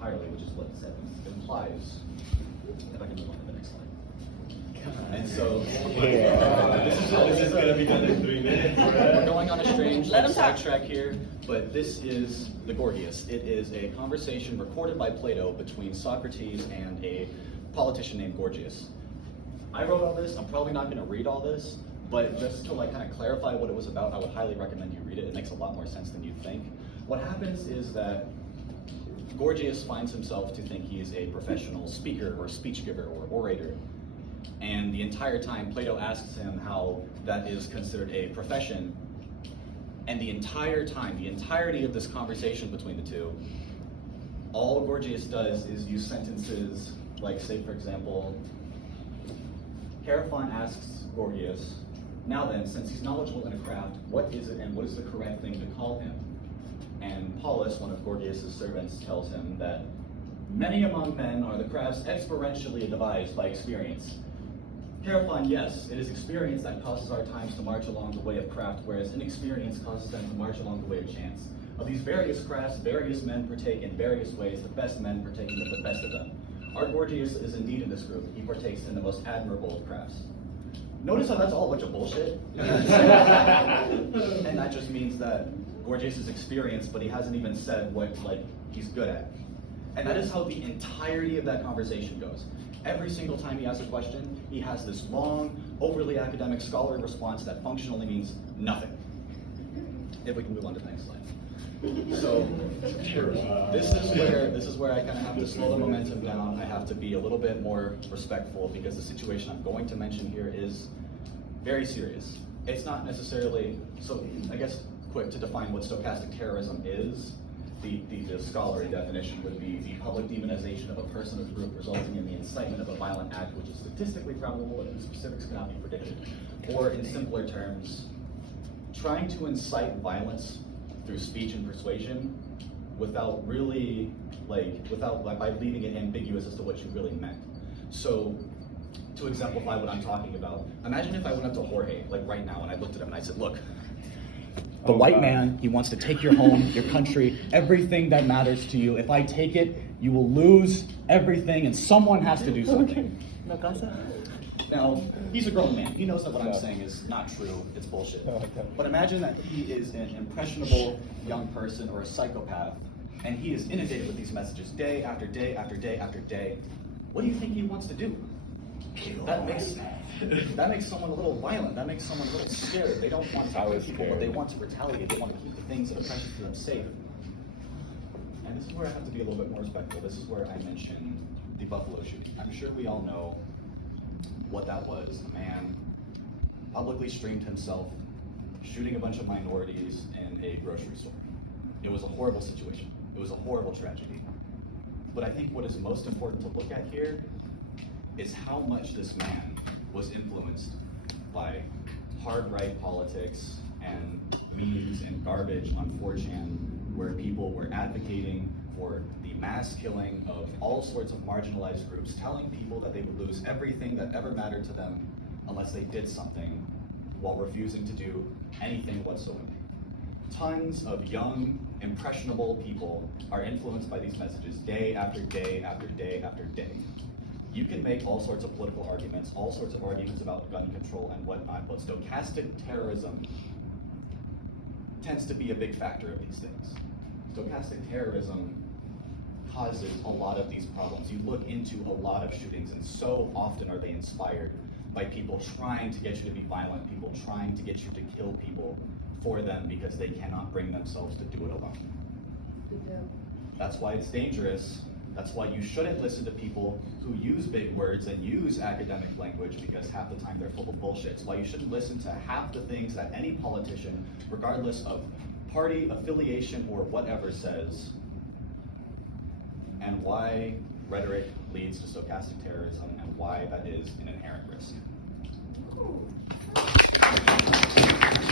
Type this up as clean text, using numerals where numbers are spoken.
entirely, which is what it says. It implies, if I can move on to the next slide. And so, this is going to be done in 3 minutes. We're going on a strange sidetrack here, but this is the Gorgias. It is a conversation recorded by Plato between Socrates and a politician named Gorgias. I wrote all this. I'm probably not going to read all this, but just to kind of clarify what it was about, I would highly recommend you read it. It makes a lot more sense than you think. What happens is that Gorgias finds himself to think he is a professional speaker or speech giver or orator. And the entire time, Plato asks him how that is considered a profession. And the entire time, the entirety of this conversation between the two, all Gorgias does is use sentences like, say, for example, Chaerephon asks Gorgias, now then, since he's knowledgeable in a craft, what is it and what is the correct thing to call him? And Paulus, one of Gorgias' servants, tells him that many among men are the crafts experientially devised by experience. Chaerephon, yes, it is experience that causes our times to march along the way of craft, whereas inexperience causes them to march along the way of chance. Of these various crafts, various men partake in various ways, the best men partaking of the best of them. Our Gorgias is indeed in this group. He partakes in the most admirable of crafts. Notice how that's all a bunch of bullshit? And that just means that Gorgias is experienced, but he hasn't even said what he's good at. And that is how the entirety of that conversation goes. Every single time he asks a question, he has this long, overly academic scholarly response that functionally means nothing. If we can move on to the next slide. So this is where I kind of have to slow the momentum down. I have to be a little bit more respectful because the situation I'm going to mention here is very serious. It's not necessarily, so I guess quick to define what stochastic terrorism is. The scholarly definition would be the public demonization of a person or group resulting in the incitement of a violent act which is statistically probable but whose specifics cannot be predicted. Or in simpler terms, trying to incite violence through speech and persuasion without really, by leaving it ambiguous as to what you really meant. So, to exemplify what I'm talking about, imagine if I went up to Jorge, right now, and I looked at him and I said, look, the white man, he wants to take your home, your country, everything that matters to you. If I take it, you will lose everything and someone has to do something. Now, he's a grown man. He knows that what I'm saying is not true. It's bullshit. But imagine that he is an impressionable young person or a psychopath, and he is inundated with these messages day after day after day after day. What do you think he wants to do? That makes someone a little violent. That makes someone a little scared. They don't want to kill people, but they want to retaliate. They want to keep the things that are precious to them safe. And this is where I have to be a little bit more respectful. This is where I mention the Buffalo shooting. I'm sure we all know what that was. A man publicly streamed himself shooting a bunch of minorities in a grocery store. It was a horrible situation. It was a horrible tragedy. But I think what is most important to look at here is how much this man was influenced by hard right politics and memes and garbage on 4chan, where people were advocating for the mass killing of all sorts of marginalized groups, telling people that they would lose everything that ever mattered to them unless they did something, while refusing to do anything whatsoever. Tons of young, impressionable people are influenced by these messages day after day after day after day. You can make all sorts of political arguments, all sorts of arguments about gun control and whatnot, but stochastic terrorism tends to be a big factor of these things. Stochastic terrorism causes a lot of these problems. You look into a lot of shootings, and so often are they inspired by people trying to get you to be violent, people trying to get you to kill people for them because they cannot bring themselves to do it alone. That's why it's dangerous. That's why you shouldn't listen to people who use big words and use academic language, because half the time they're full of bullshit. It's why you shouldn't listen to half the things that any politician, regardless of party, affiliation, or whatever, says, and why rhetoric leads to stochastic terrorism and why that is an inherent risk.